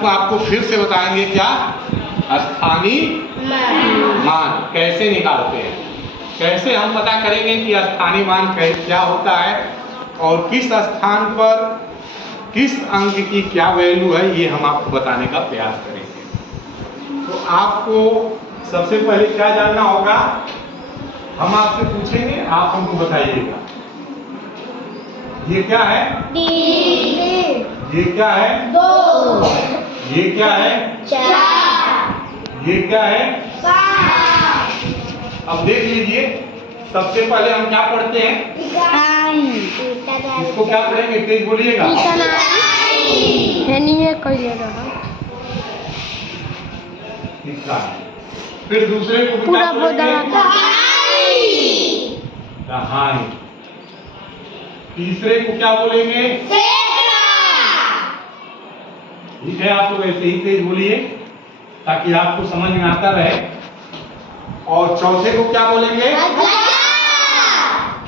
हम आपको फिर से बताएंगे क्या स्थानीय मान कैसे निकालते हैं, कैसे हम पता करेंगे कि स्थानीय मान क्या होता है और किस स्थान पर किस अंक की क्या वैल्यू है, ये हम आपको बताने का प्रयास करेंगे। तो आपको सबसे पहले क्या जानना होगा, हम आपसे पूछेंगे, आप हमको बताइएगा। ये क्या है? 3, ये क्या है? 2, ये क्या है? 4, ये क्या है? 5। अब देख लीजिए, सबसे पहले हम क्या पढ़ते हैं? इसको क्या पढ़ेंगे, तेज बोलिएगा। फिर दूसरे को पूरा दहाई। तीसरे को क्या बोलेंगे? ठीक है, आप लोग ऐसे ही तेज बोलिए ताकि आपको समझ में आता रहे। और चौथे को क्या बोलेंगे?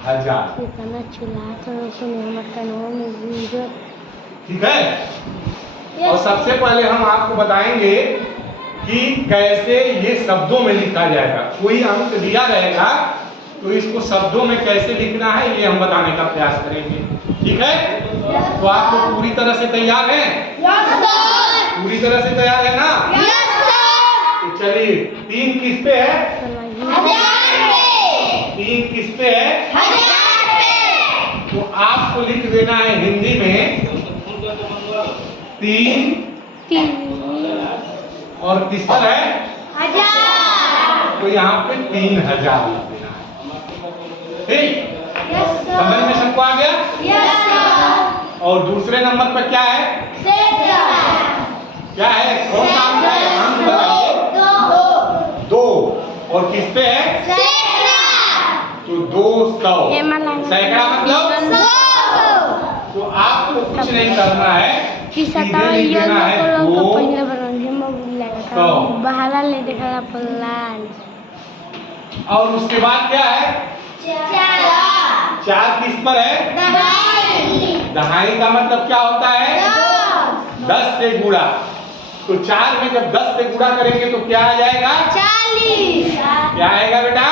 हजार। ठीक है। और सबसे पहले हम आपको बताएंगे कि कैसे ये शब्दों में लिखा जाएगा। कोई अंक दिया रहेगा तो इसको शब्दों में कैसे लिखना है ये हम बताने का प्रयास करेंगे। ठीक है, तो आप लोग पूरी तरह से तैयार हैं? पूरी तरह से तैयार है ना? तो चलिए, 3 किस पे है? 3 किस पे है? तो आपको लिख देना है हिंदी में 3 और किस पर है? 1000। तो यहाँ पे 3000 लिख देना है। ठीक, समझ में सबको आ गया? और दूसरे नंबर पर क्या है? क्या है, कौन सा अंक है? अंक बताइए। 2। और किस पे है? तो 200। सैकड़ा मतलब 100। तो आपको कुछ नहीं करना है, सीधे लिख देना है 200। और उसके बाद क्या है? 4 किस पर है? दहाई का मतलब क्या होता है? 10 से गुणा। तो 4 में जब 10 से गुणा करेंगे तो क्या आ जाएगा? 40। क्या आएगा बेटा?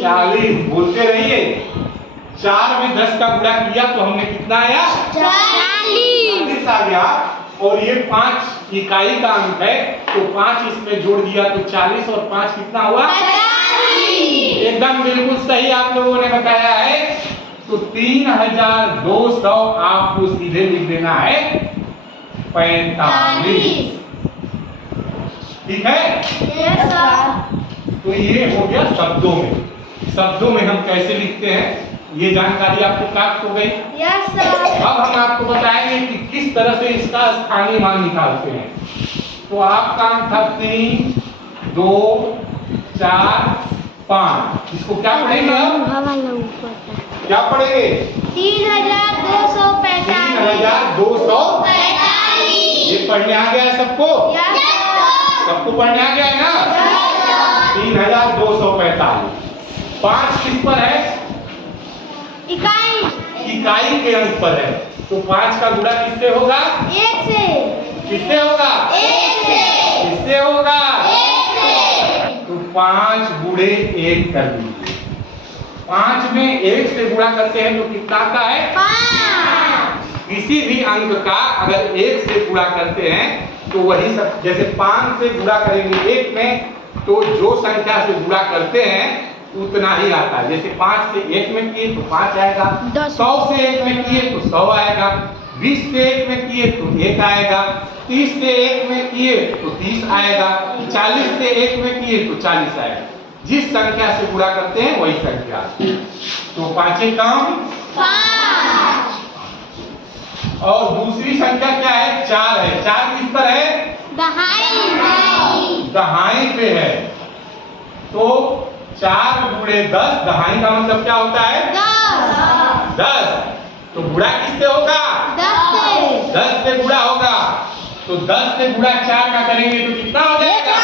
40। बोलते रहिए। 4 में 10 का गुणा किया तो हमने कितना आया? 40 आ गया। और ये 5 इकाई का अंक है तो 5 इसमें जोड़ दिया तो 40 और 5 कितना हुआ? 45। एकदम बिल्कुल सही आप लोगों ने बताया है। तो 3200 आपको सीधे लिख देना है 45। ठीक है? तो ये हो गया शब्दों में। शब्दों में हम कैसे लिखते हैं ये जानकारी आपको प्राप्त हो गई। अब हम आपको बताएंगे कि किस तरह से इसका स्थानीय मान निकालते हैं। तो आपका अंक था 3, 2, 4, 5। इसको क्या पढ़ेंगे हम? क्या पढ़ेंगे? 3245। 3245। ये पढ़ने आ गया है सबको? सबको पढ़ने आ गया है ना? 3245। 5 किस पर है? इकाई के अंक पर है। तो 5 का गुणा किससे होगा? 1 से। किससे होगा? 1 से। किससे होगा? 1 से। तो 5 गुणे 1 कर दीजिए। 5 में 1 से गुणा करते हैं तो कितना आता है? 5। किसी भी अंक का अगर 1 से गुणा करते हैं तो वही सब, जैसे 5 से गुणा करेंगे 1 में तो जो संख्या से गुणा करते हैं उतना ही आता है। जैसे 5 से 1 में किए तो 5 आएगा, 100 से 1 में किए तो 100 आएगा, 20 से 1 में किए तो 1 आएगा, 30 से 1 में किए तो 30 आएगा, 40 से 1 में किए तो 40 आएगा। जिस संख्या से गुणा करते हैं वही संख्या। तो 5 कम 5। और दूसरी संख्या क्या है? 4 है। 4 किस पर है? दहाई पे है। तो 4 गुणे 10, दहाई का मतलब क्या होता है? 10। तो गुणा किससे होगा? 10 से गुणा होगा। तो 10 से गुणा 4 का करेंगे तो कितना हो जाएगा?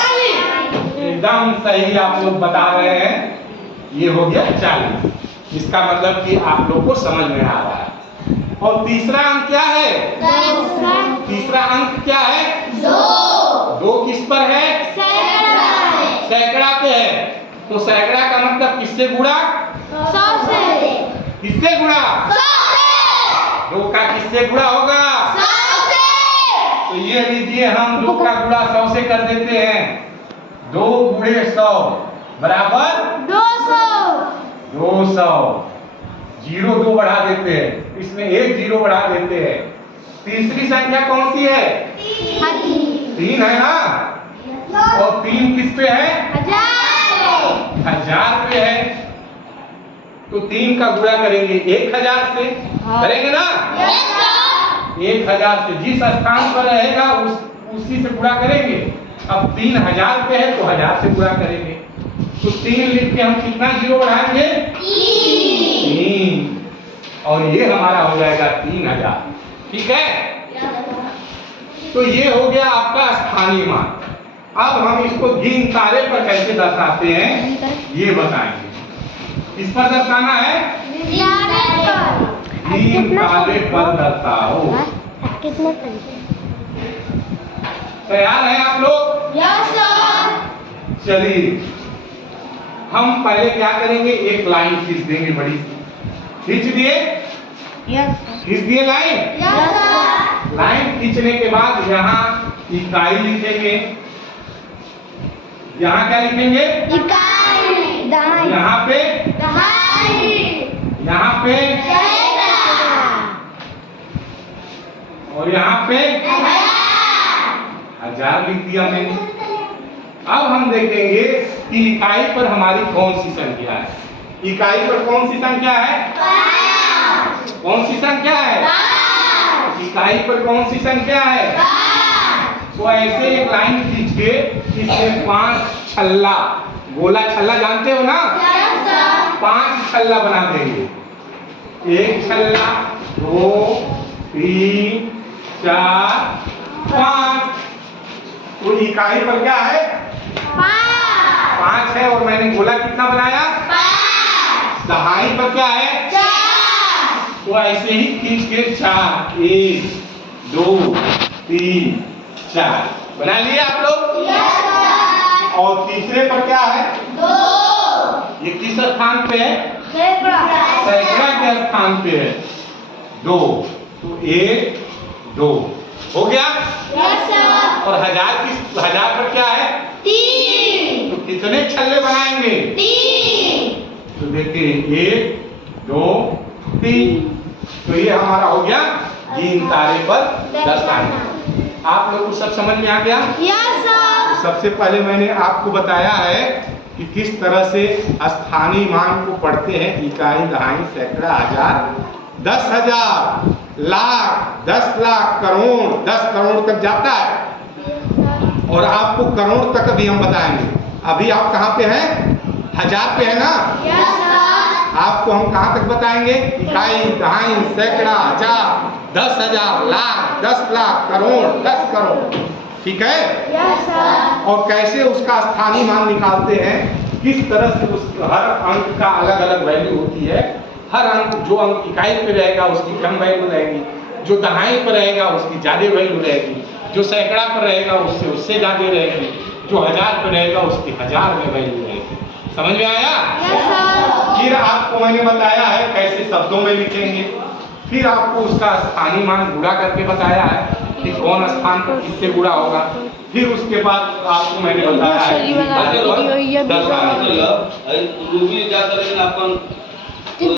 एकदम सही आप लोग बता रहे हैं। ये हो गया 40। इसका मतलब कि आप लोग को समझ में आ रहा है। और तीसरा अंक क्या है? 10 तीसरा अंक क्या है? 2 2 किस पर है? सैकड़ा है सैकड़ा पे है। तो सैकड़ा का मतलब किससे गुणा? 100 से किससे गुणा? 100 से 2 का किससे गुणा होगा? 100 से तो ये लीजिए हम 2 का गुणा 100 से कर देते हैं। 2 गुणे 100 बराबर 200 200। 0 2 बढ़ा देते हैं, इसमें 1 0 बढ़ा देते हैं। तीसरी संख्या कौन सी है? 3 है ना? और 3 किस पे है? 1000 पे है। तो 3 का गुणा करेंगे 1000 से, करेंगे ना? 1000 से जिस स्थान पर रहेगा उसी से गुणा करेंगे। अब 3000 पे है तो 1000 से गुणा करेंगे। तो 3 लिख के हम कितना 0 बढ़ाएंगे? 3। और ये हमारा हो जाएगा 3000। ठीक है? तो ये हो गया आपका स्थानीय मान। अब हम इसको घीन तारे पर कैसे दर्शाते हैं ये बताएंगे। किस पर दर्शाना है? घीन तारे पर दर्शाओ। कितने तैयार हैं आप लोग? चलिए हम पहले क्या करेंगे, एक लाइन खींच देंगे बड़ी सी। खींच दिए? खींच दिए लाइन? लाइन खींचने के बाद यहाँ इकाई लिखेंगे। यहाँ क्या लिखेंगे? यहाँ पे, यहाँ पे और यहाँ पे 1000 लिख दिया मैंने। अब हम देखेंगे कि इकाई पर हमारी कौन सी संख्या है। इकाई पर कौन सी संख्या है? कौन सी संख्या है? इकाई पर कौन सी संख्या है? तो ऐसे एक लाइन खींच के इसमें 5 छल्ला, गोला छल्ला जानते हो ना? 5 छल्ला बना देंगे। 1 छल्ला, 2 3 4 5। तो इकाई पर क्या है? 5 है। और मैंने गोला कितना बनाया? 5। दहाई पर क्या है? 4। तो ऐसे ही खींच के 4 1 2 3 4 बना लिए आप लोग? और तीसरे पर क्या है? 2। ये किस स्थान पे है? सैकड़ा के स्थान पे है 2। तो 1 2 हो गया। और 1000 पर क्या है? 3। तो कितने छल्ले बनाएंगे? 3। तो देखिए 1 2 3। तो ये हमारा हो गया घीन तारे पर दर्शाना। आप लोग को सब समझ में आ गया? तो सबसे पहले मैंने आपको बताया है कि किस तरह से स्थानीय मान को पढ़ते हैं। इकाई, दहाई, सैकड़ा, 1000, 10,000, लाख, 10 लाख, करोड़, 10 करोड़ तक जाता है। और आपको करोड़ तक भी हम बताएंगे। अभी आप कहाँ पे हैं? 1000 पे है ना? आपको हम कहाँ तक बताएंगे? इकाई, दहाई, सैकड़ा, 1000, 10,000, लाख, 10 लाख, करोड़, 10 करोड़। ठीक है? और कैसे उसका स्थानीय मान निकालते हैं, किस तरह से उस हर अंक का अलग अलग वैल्यू होती है। हर अंक, जो अंक इकाई पे रहेगा उसकी कम वैल्यू रहेगी, जो दहाई पर रहेगा उसकी ज्यादा वैल्यू रहेगी, जो सैकड़ा पर रहेगा उससे ज्यादा रहेगी, जो 1000 पर रहेगा उसकी 1000 में वैल्यू रहेगी। समझ में आया? फिर आपको मैंने बताया है कैसे शब्दों में लिखेंगे। फिर आपको उसका स्थानीय मान गुणा करके बताया है कि कौन स्थान पर किससे गुणा होगा। फिर उसके बाद आपको मैंने बताया है कि रूबी जा करेंगे अपन